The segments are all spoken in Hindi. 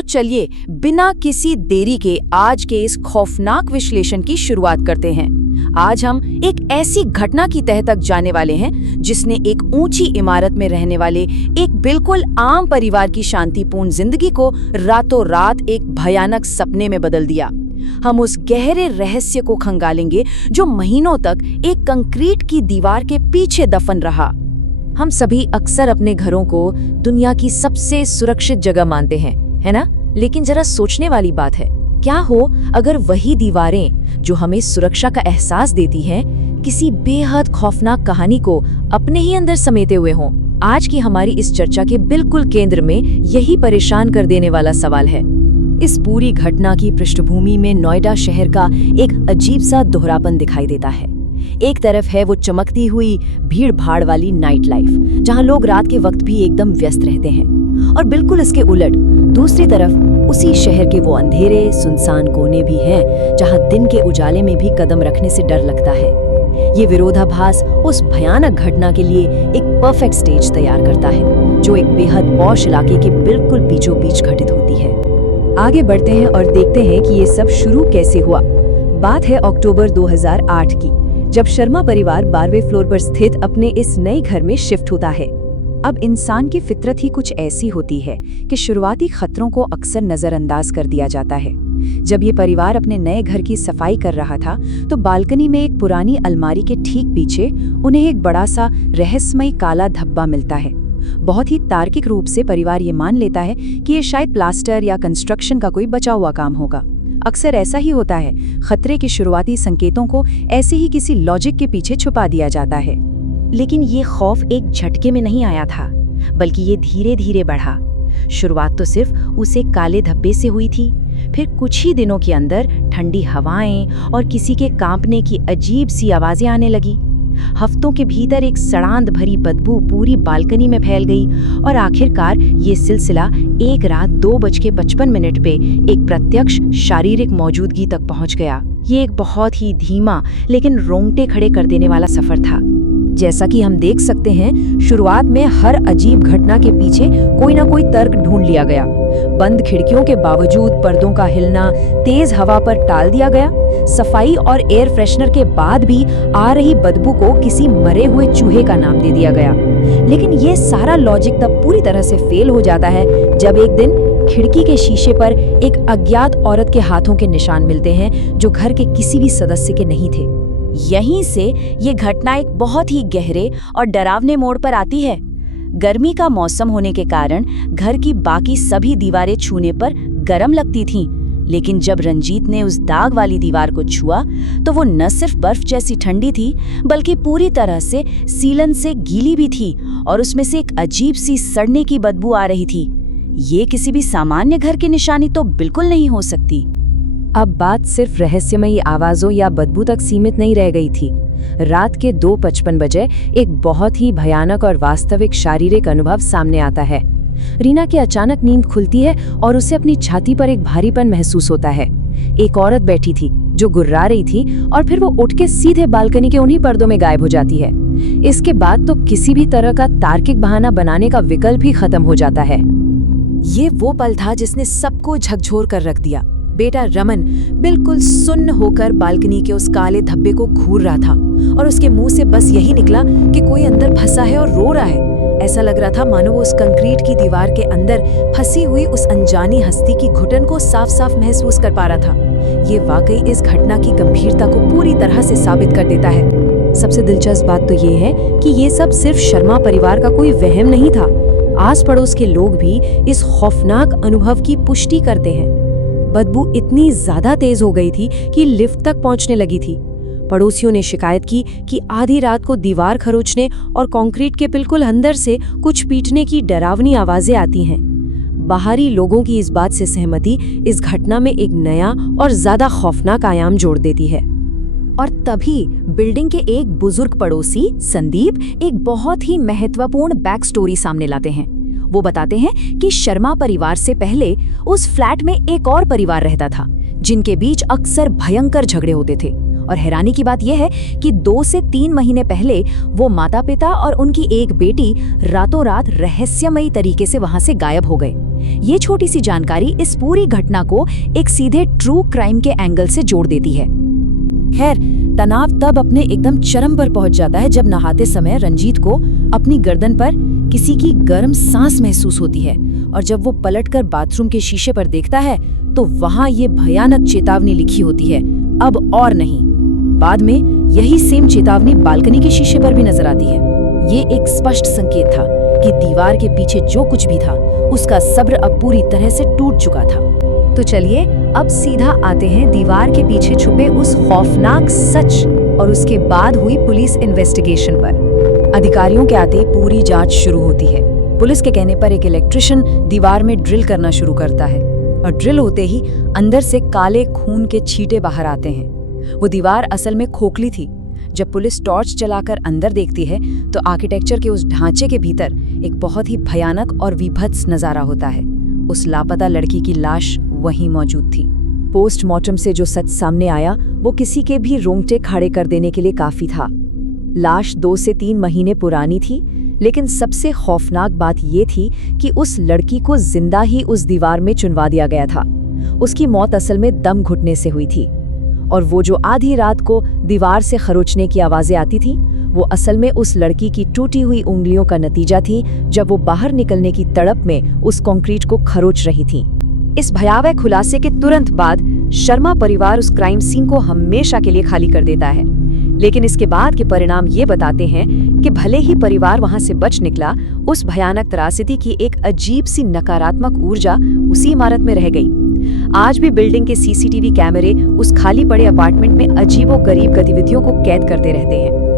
तो चलिए बिना किसी देरी के आज के इस खौफनाक विश्लेषण की शुरुआत करते हैं। आज हम एक ऐसी घटना की तह तक जाने वाले हैं जिसने एक ऊंची इमारत में रहने वाले एक बिल्कुल आम परिवार की शांतिपूर्ण जिंदगी को रातों रात एक भयानक सपने में बदल दिया। हम उस गहरे रहस्य को खंगालेंगे जो महीनों तक एक कंक्रीट की दीवार के पीछे दफन रहा। हम सभी अक्सर अपने घरों को दुनिया की सबसे सुरक्षित जगह मानते हैं, है ना? लेकिन जरा सोचने वाली बात है, क्या हो अगर वही दीवारें जो हमें सुरक्षा का एहसास देती हैं, किसी बेहद खौफनाक कहानी को अपने ही अंदर समेटे हुए हों? आज की हमारी इस चर्चा के बिल्कुल केंद्र में यही परेशान कर देने वाला सवाल है। इस पूरी घटना की पृष्ठभूमि में नोएडा शहर का एक अजीब सा दोहरापन दिखाई देता है। एक तरफ है वो चमकती हुई भीड़ भाड़ वाली नाइट लाइफ, जहां लोग रात के वक्त भी एकदम व्यस्त रहते हैं, और बिल्कुल इसके उलट दूसरी तरफ उसी शहर के वो अंधेरे सुनसान कोने भी हैं जहां दिन के उजाले में भी कदम रखने से डर लगता है। ये विरोधाभास उस भयानक घटना के लिए एक परफेक्ट स्टेज तैयार करता है जो एक बेहद पॉश इलाके के बिल्कुल बीचों बीच घटित होती है। आगे बढ़ते हैं और देखते हैं कि ये सब शुरू कैसे हुआ। बात है अक्टूबर 2008 की, जब शर्मा परिवार 12वें फ्लोर पर स्थित अपने इस नए घर में शिफ्ट होता है। अब इंसान की फितरत ही कुछ ऐसी होती है कि शुरुआती खतरों को अक्सर नजरअंदाज कर दिया जाता है। जब ये परिवार अपने नए घर की सफाई कर रहा था तो बालकनी में एक पुरानी अलमारी के ठीक पीछे उन्हें एक बड़ा सा रहस्यमयी काला धब्बा मिलता है। बहुत ही तार्किक रूप से परिवार ये मान लेता है कि ये शायद प्लास्टर या कंस्ट्रक्शन का कोई बचा हुआ काम होगा। अक्सर ऐसा ही होता है, खतरे के शुरुआती संकेतों को ऐसे ही किसी लॉजिक के पीछे छुपा दिया जाता है। लेकिन ये खौफ एक झटके में नहीं आया था, बल्कि ये धीरे धीरे बढ़ा। शुरुआत तो सिर्फ उसे काले धब्बे से हुई थी, फिर कुछ ही दिनों के अंदर ठंडी हवाएं और किसी के कांपने की अजीब सी आवाजें आने लगी। हफ्तों के भीतर एक सड़ांध भरी बदबू पूरी बालकनी में फैल गई और आखिरकार ये सिलसिला एक रात 2:55 पे एक प्रत्यक्ष शारीरिक मौजूदगी तक पहुंच गया। ये एक बहुत ही धीमा लेकिन रोंगटे खड़े कर देने वाला सफर था। जैसा कि हम देख सकते हैं, शुरुआत में हर अजीब घटना के पीछे कोई ना कोई तर्क ढूंढ लिया गया। बंद खिड़कियों के बावजूद पर्दों का हिलना तेज हवा पर टाल दिया गया। सफाई और एयर फ्रेशनर के बाद भी आ रही बदबू को किसी मरे हुए चूहे का नाम दे दिया गया। लेकिन ये सारा लॉजिक तब पूरी तरह से फेल हो जाता है जब एक दिन खिड़की के शीशे पर एक अज्ञात औरत के हाथों के निशान मिलते हैं जो घर के किसी भी सदस्य के नहीं थे। यहीं से ये घटना एक बहुत ही गहरे और डरावने मोड़ पर आती है। गर्मी का मौसम होने के कारण घर की बाकी सभी दीवारें छूने पर गर्म लगती थीं, लेकिन जब रंजीत ने उस दाग वाली दीवार को छुआ तो वो न सिर्फ बर्फ जैसी ठंडी थी, बल्कि पूरी तरह से सीलन से गीली भी थी और उसमें से एक अजीब सी सड़ने की बदबू आ रही थी। ये किसी भी सामान्य घर की निशानी तो बिल्कुल नहीं हो सकती। अब बात सिर्फ रहस्यमयी आवाजों या बदबू तक सीमित नहीं रह गई थी। रात के 2:55 बजे एक बहुत ही भयानक और वास्तविक शारीरिक अनुभव सामने आता है। रीना की अचानक नींद खुलती है और उसे अपनी छाती पर एक भारीपन महसूस होता है। एक औरत बैठी थी जो गुर्रा रही थी और फिर वो उठ के सीधे बालकनी के उन्हीं पर्दों में गायब हो जाती है। इसके बाद तो किसी भी तरह का तार्किक बहाना बनाने का विकल्प ही खत्म हो जाता है। ये वो पल था जिसने सबको झकझोर कर रख दिया। बेटा रमन बिल्कुल सुन्न होकर बालकनी के उस काले धब्बे को घूर रहा था और उसके मुंह से बस यही निकला कि कोई अंदर फंसा है और रो रहा है। ऐसा लग रहा था मानो वो उस कंक्रीट की दीवार के अंदर फंसी हुई उस अनजानी हस्ती की घुटन को साफ साफ महसूस कर पा रहा था। ये वाकई इस घटना की गंभीरता को पूरी तरह से साबित कर देता है। सबसे दिलचस्प बात तो ये है कि ये सब सिर्फ शर्मा परिवार का कोई वहम नहीं था। आस पड़ोस के लोग भी इस खौफनाक अनुभव की पुष्टि करते हैं। बदबू इतनी ज्यादा तेज हो गई थी कि लिफ्ट तक पहुंचने लगी थी। पड़ोसियों ने शिकायत की कि आधी रात को दीवार खरोंचने और कंक्रीट के बिल्कुल अंदर से कुछ पीटने की डरावनी आवाजें आती हैं। बाहरी लोगों की इस बात से सहमति इस घटना में एक नया और ज्यादा खौफनाक आयाम जोड़ देती है। और तभी बिल्डिंग के एक बुजुर्ग पड़ोसी संदीप एक बहुत ही महत्वपूर्ण बैक स्टोरी सामने लाते हैं। वो बताते हैं कि शर्मा परिवार से पहले उस फ्लैट में एक और परिवार रहता था जिनके बीच अक्सर भयंकर झगड़े होते थे। और हैरानी की बात यह है कि 2 से 3 महीने पहले वो माता पिता और उनकी एक बेटी रातों रात रहस्यमयी तरीके से वहां से गायब हो गए। ये छोटी सी जानकारी इस पूरी घटना को एक सीधे ट्रू क्राइम के एंगल से जोड़ देती है। खैर, तनाव तब अपने एकदम चरम पर पहुंच जाता है जब नहाते समय रंजीत को अपनी गर्दन पर किसी की गर्म सांस महसूस होती है, और जब वो पलटकर बाथरूम के शीशे पर देखता है तो वहां ये भयानक चेतावनी लिखी होती है, अब और नहीं। बाद में यही सेम चेतावनी बालकनी के शीशे पर भी नजर आती है। ये एक स्पष्ट संकेत था कि दीवार के पीछे जो कुछ भी था उसका सब्र अब पूरी तरह से टूट चुका था। तो चलिए अब सीधा आते हैं दीवार के पीछे छुपे उस खौफनाक सच और उसके बाद हुई पुलिस इन्वेस्टिगेशन पर। अधिकारियों के आते पूरी जांच शुरू होती है। पुलिस के कहने पर एक इलेक्ट्रिशियन दीवार में ड्रिल करना शुरू करता है, और ड्रिल होते ही अंदर से काले खून के छींटे बाहर आते हैं। वो दीवार असल में खोखली थी। जब पुलिस टॉर्च जलाकर अंदर देखती है तो आर्किटेक्चर के उस ढांचे के भीतर एक बहुत ही भयानक और विभत्स नजारा होता है। उस लापता लड़की की लाश वहीं मौजूद थी। पोस्टमार्टम से जो सच सामने आया वो किसी के भी रोंगटे खड़े कर देने के लिए काफी था। लाश 2 से 3 महीने पुरानी थी, लेकिन सबसे खौफनाक बात ये थी कि उस लड़की को जिंदा ही उस दीवार में चुनवा दिया गया था। उसकी मौत असल में दम घुटने से हुई थी, और वो जो आधी रात को दीवार से खरोचने की आवाजें आती थी वो असल में उस लड़की की टूटी हुई उंगलियों का नतीजा थी, जब वो बाहर निकलने की तड़प में उस कंक्रीट को खरोच रही थी। इस भयावह खुलासे के तुरंत बाद शर्मा परिवार उस क्राइम सीन को हमेशा के लिए खाली कर देता है। लेकिन इसके बाद के परिणाम ये बताते हैं कि भले ही परिवार वहां से बच निकला, उस भयानक त्रासदी की एक अजीब सी नकारात्मक ऊर्जा उसी इमारत में रह गई। आज भी बिल्डिंग के सीसीटीवी कैमरे उस खाली पड़े अपार्टमेंट में अजीबोगरीब गतिविधियों को कैद करते रहते हैं।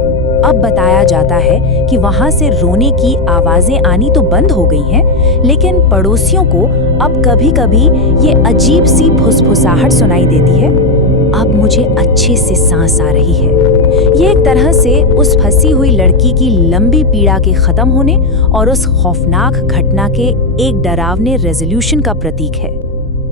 अब बताया जाता है कि वहां से रोने की आवाजें आनी तो बंद हो गई हैं, लेकिन पड़ोसियों को अब कभी-कभी ये अजीब सी फुसफुसाहट सुनाई देती है, अब मुझे अच्छे से सांस आ रही है। ये एक तरह से उस फंसी हुई लड़की की लंबी पीड़ा के खत्म होने और उस खौफनाक घटना के एक डरावने रेजोल्यूशन का प्रतीक है।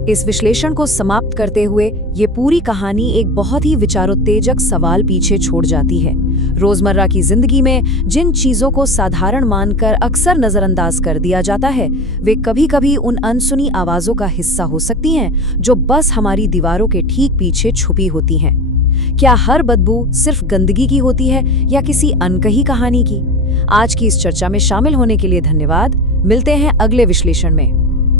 इस विश्लेषण को समाप्त करते हुए ये पूरी कहानी एक बहुत ही विचारोत्तेजक सवाल पीछे छोड़ जाती है। रोजमर्रा की जिंदगी में जिन चीजों को साधारण मानकर अक्सर नजरअंदाज कर दिया जाता है, वे कभी-कभी उन अनसुनी आवाजों का हिस्सा हो सकती हैं जो बस हमारी दीवारों के ठीक पीछे छुपी होती हैं। क्या हर बदबू सिर्फ गंदगी की होती है या किसी अनकही कहानी की? आज की इस चर्चा में शामिल होने के लिए धन्यवाद। मिलते हैं अगले विश्लेषण में।